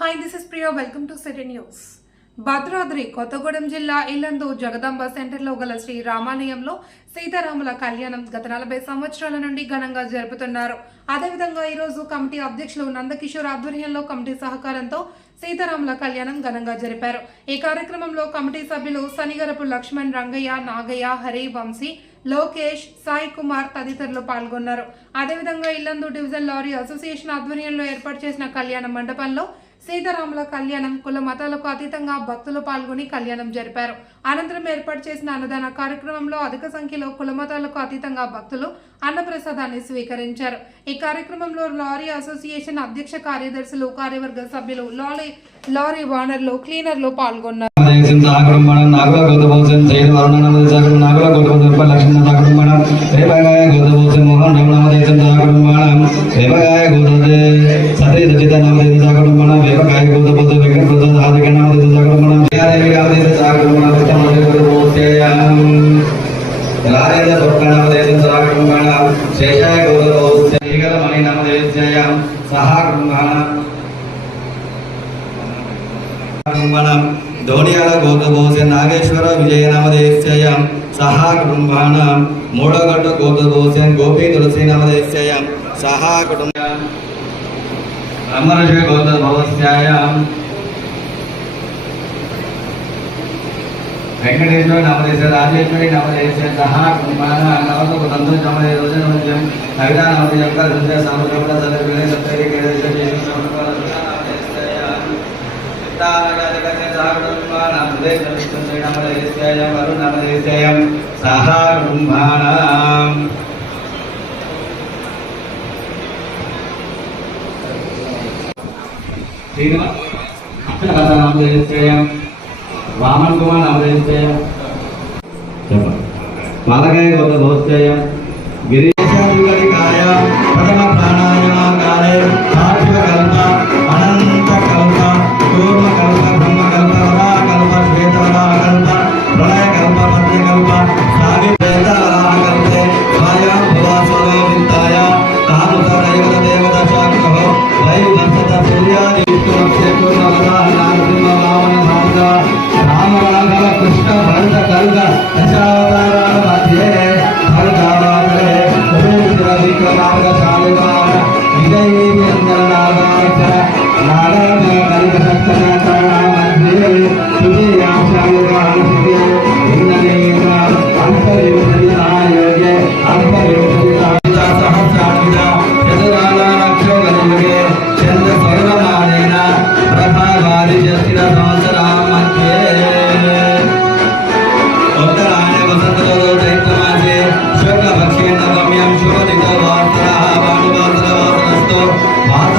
Hi this is Priya welcome to city news Bhadradri Kothagudem జిల్లా ఇల్లందు జగదాంబ సెంటర్లో గల శ్రీ రామాలయంలో సీతారాముల కళ్యాణం గత నలభై సంవత్సరాల నుండి ఘనంగా జరుపుతున్నారు. అదేవిధంగా ఈరోజు కమిటీ అధ్యక్షులు నందకిషోర్ ఆధ్వర్యంలో కమిటీ సహకారంతో సీతారాముల కళ్యాణం ఘనంగా జరిపారు. ఈ కార్యక్రమంలో కమిటీ సభ్యులు సనిగరపు లక్ష్మణ్ రంగయ్య నాగయ్య హరి వంశీ లోకేష్ సాయి కుమార్ తదితరులు పాల్గొన్నారు. అదేవిధంగా ఇల్లందు డివిజన్ లారీ అసోసియేషన్ ఆధ్వర్యంలో ఏర్పాటు చేసిన కళ్యాణ మండపంలో సీతారాముల కళ్యాణం కుల మతాలకు అతీతంగా భక్తులు పాల్గొని కళ్యాణం జరిపారు. అనంతరం ఏర్పాటు చేసిన అన్నదాన కార్యక్రమంలో అధిక సంఖ్యలో కుల మతాలకు అతీతంగా భక్తులు అన్నప్రసాదాన్ని స్వీకరించారు. ఈ కార్యక్రమంలో లారీ అసోసియేషన్ అధ్యక్ష కార్యదర్శులు కార్యవర్గ సభ్యులు లారీ లారీ ఓనర్లు క్లీనర్లు పాల్గొన్నారు. నాగుల గౌతమోసం జైలు వరుణనమది నాగుల గౌతమోసం శేషాయ గౌతమోసం ఈగల మణి నమదేశయం సహాగరంబణం కుటుంబనం ధోనియాల గోతగోసే నాగేశ్వర విజయ నామదేశ్చయం సహా కుటుంబానం మూడగట్ట గోతగోసెన్ గోపీ తులసి నామదేశ్చయం సహా కుటుంబ అమరశివ గోత వెంకటేశ్వర నమదేశ రాజేశ్వరి నమదేశ సహా కుమార నవత కుటుంబం నమదే రోజు నమజం కవితా నమదేశం కల సముద్రపడ సదర్విలే సప్తరి కేదేశ చేసి నమదేశయం సహా కుటుంబానాం నామదేశ్చయం వామన్ కుమార్ నామదేశ్చయం చెప్పండి పాలకాయ గౌత భౌశ్చయం గిరీశాధికారికాయ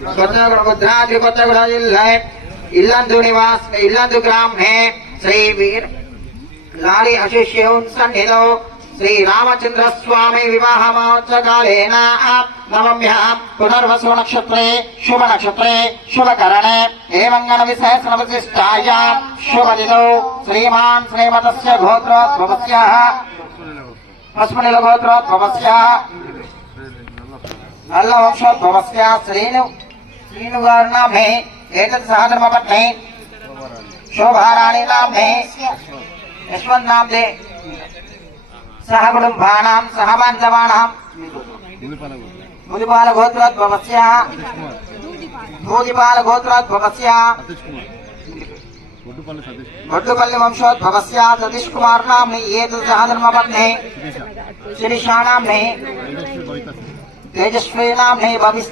పాదే జంబోద్వీపే శ్రీశైలీశాన్యే చ మధ్యప్రదేశినే అస్తి కొత్తగూడ ముద్రాద్రి కొత్తగూడ జిల్లా ఇల్లందు నివాస్ ఇల్లందు గ్రామే శ్రీ వీర్ లాలి అశిష్యం సన్నిధౌ. శ్రీ రామచంద్ర స్వామి వివాహ మహోత్సవకాలేన నవమ్యాం పునర్వసు నక్షత్రే శుభ నక్షత్రే శుభకరణే. ఏమంగళ విశేషణ విశిష్టాయాం. శుభదినౌ శ్రీమాన్ శ్రీమతస్య గోత్రోద్భవస్య. అస్మనిల గోత్రోద్భవస్య నల్ల వంశోద్భవస్య శ్రీను శ్రీను గారి నామే ఏతత్ సహధర్మపత్ని శోభారాణి నామే యశ్వంత్ నామ్దే సహ కుటుంబానాం సహ బాంధవానాం ముదిపాల గోత్రోద్భవస్య భూదిపాల గోత్రోద్భవస్య ఒడ్డుపల్లి వంశోద్భవస్య సతీష్ కుమార్ నామ్ని ఏతత్ సహధర్మపత్ని శిరీషా నామ్ని తేజస్వి నామ్ని భవిస్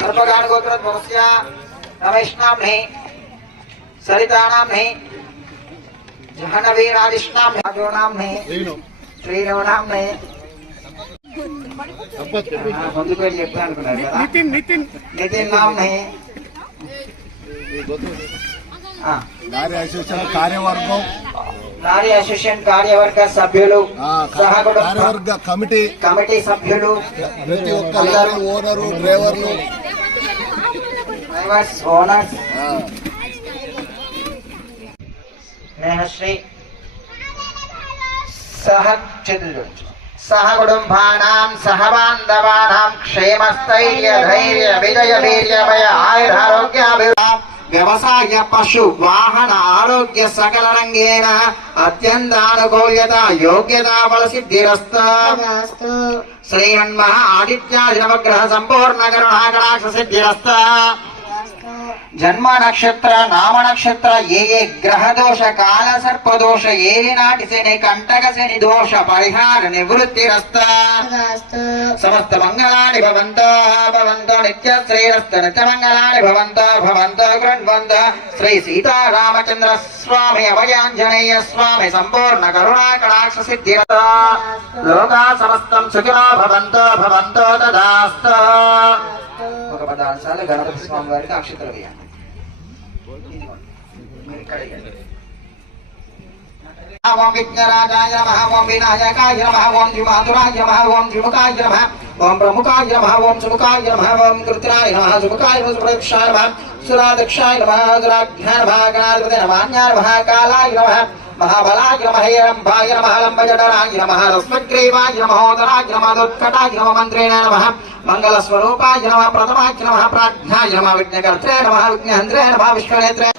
सर्वगानगोत्रध्वस्य रमेश नाम्ने सरिता नाम्ने जाह्नवी राजेश नाम्ने राजो नाम्ने శ్రీరావు నామ్నే ముందు పేరు చెప్పాను అనుకున్నారు కదా నితిన్ నితిన్ నితిన్ నామ్నే నారీ అసోసియేషన్ కార్యవర్గం. నారీ అసోసియేషన్ కార్యవర్గ సభ్యులు కార్యవర్గ కమిటీ. కమిటీ సభ్యులు ప్రతి ఒక్క లారీ ఓనరు డ్రైవర్లు. Drivers owners. ఆ, స్నేహశ్రీ సహ చతుర్లు సహ కుటుంబానాం సహ బాంధవానాం క్షేమస్థైర్య ధైర్య విజయ వీర్యమయ ఆయురారోగ్య వ్యవసాయ పశు వాహన ఆరోగ్య సకల రంగేణ అత్యంత అనుకూల్యత యోగ్యత బల సిద్ధిరస్త శ్రీమన్మహ ఆదిత్యాది నవగ్రహ సంపూర్ణ కరుణాకటాక్ష సిద్ధిరస్త జన్మ నక్షత్ర నామ నక్షత్ర ఏ ఏ గ్రహ దోష కాల సర్ప దోష ఏలి నాటి శని కంటక శని దోష పరిహార నివృత్తి రస్త. సమస్త మంగళాని భవంతో భవంతో నిత్య శ్రీరస్త నిత్య మంగళాని భవంతో భవంతో గృహ్వంత శ్రీ సీతారామచంద్ర స్వామి అభయాంజనేయ స్వామి సంపూర్ణ కరుణా కటాక్ష సిద్ధి లోకా సమస్తం సుఖినో భవంతో భవంతో తదాస్తు. ఒక సార్లు గణపతి స్వామి వారికి అక్షతలు వేయండి. ఓం విఘ్నరాజాయ నమః ఓం వినాయకాయ నమః ఓం త్రిమాతురాయ నమః ఓం త్రిముఖాయ నమః ఓం ప్రముఖాయ నమః ఓం సుముఖాయ నమః ఓం కృత్రాయ నమః సుముఖాయ సుప్రదక్షాయ నమః సురాదక్షాయ నమః సురాజ్ఞాయ నమః గణాధిపతి నమః కాలాయ నమః మహాబలాయ నమ హేరంభాయ నమ లంబజడరాయ నమ రస్మగ్రీవాయ నమోదరాయ నమ దుర్ఘటాయ నమ మంత్రేణ నమ మంగళస్వరూపాయ నమ ప్రథమాయ నమ ప్రాజ్ఞాయ నమ విఘ్నకర్త్రే నమ విఘ్నహంత్రే నమ విశ్వనేత్రే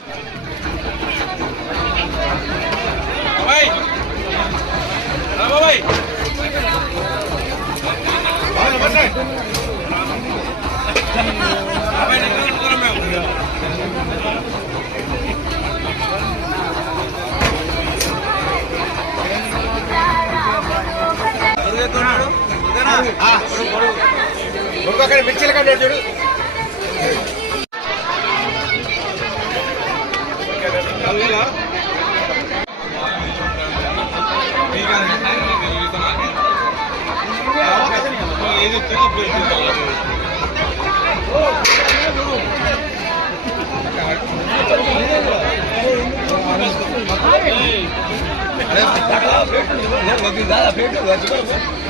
Hey! ఇంకొకటి మిర్చిల కంటే చూడు అరే దాదా పెట్టు దాదా పెట్టు